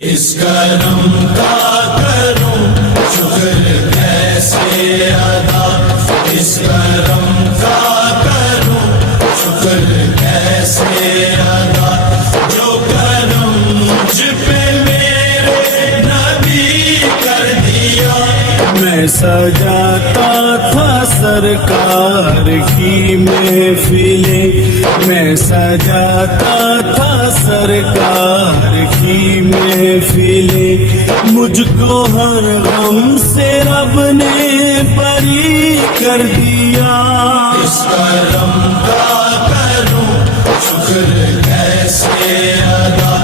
اس کرم کا کروں شکر کیسے ادا، اس کرم کا کروں شکر کیسے ادا، جو کرم مجھ پہ میرے نبی کر دیا۔ میں سجاتا تھا سرکار کی محفلیں، میں سجاتا تھا سرکار کی محفلیں، مجھ کو ہر غم سے رب نے بری کر دیا۔ اس کرم کا کروں شکر کیسے ادا،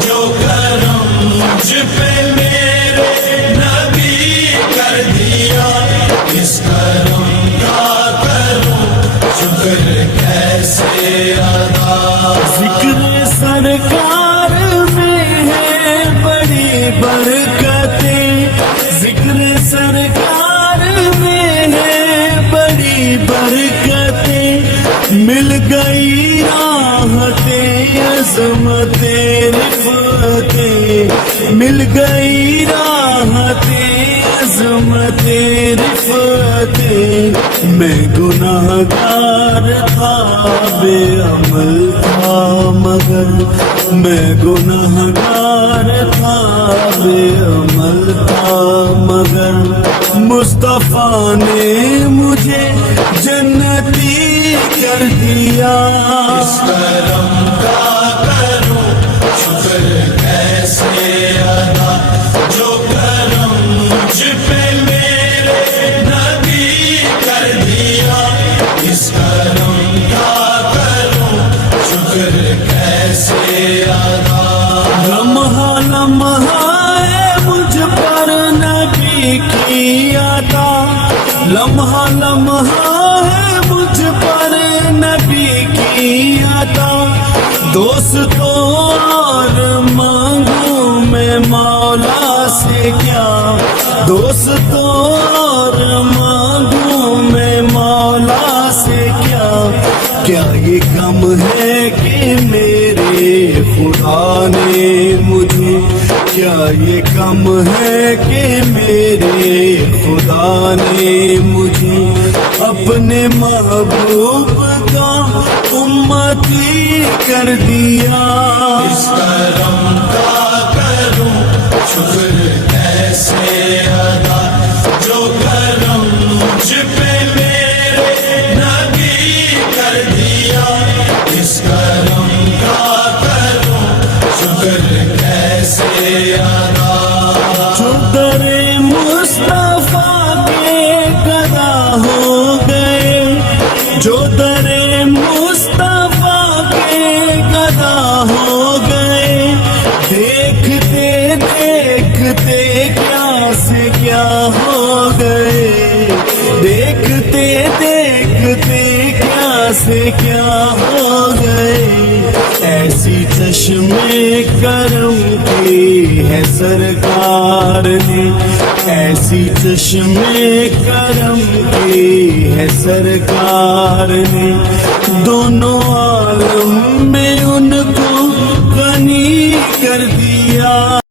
جو کرم مجھ پہ میرے نبی کر دیا۔ اس کرم کا کروں شکر کیسے ادا۔ ذکر سرکار میں ہے بڑی برکتیں، ذکر سرکار میں ہے بڑی برکتیں، مل گئی راحتیں عظمتیں رفعتیں، مل گئی راحتیں عظمتیں رفعتیں۔ میں گناہ گار تھا بے عمل تھا مگر، میں گناہ گار تھا بے عمل تھا مگر، مصطفیٰ نے مجھے جنتی کر دیا۔ اس کرم کا کروں شکر کیسے ادا، جو کرم مجھ پہ میرے نبی کر دیا۔ اس کرم کا کروں شکر کیسے ادا۔ لمحہ لمحہ ہے مجھ پر نبی کی عطا، لمحہ لمحہ ہے مجھ پر نبی کی عطا، دوستوں اور مانگوں میں مولا سے کیا، دوستوں اور مانگوں میں مولا سے کیا، کیا یہ کم ہے کہ میرے خدا نے مجھے، کیا یہ کم ہے کہ میرے خدا نے مجھے اپنے محبوب کا امتی کر دیا۔ اس کرم کا کروں شکر کیسے ادا، جو کرم مجھ پہ میرے نبی کر دیا۔ اس کرم کا کروں شکر کیسے ادا۔ جو در مصطفیٰ کے گدا ہو گئے، جو در مصطفیٰ کے گدا ہو گئے، دیکھتے دیکھتے کیا سے کیا ہو گئے، دیکھتے دیکھتے کیا سے کیا ہو گئے۔ ایسی چشمے کرم کی ہے سرکار نے، ایسی چشمے کرم کی ہے سرکار نے، دونوں عالم میں ان کو غنی کر دیا۔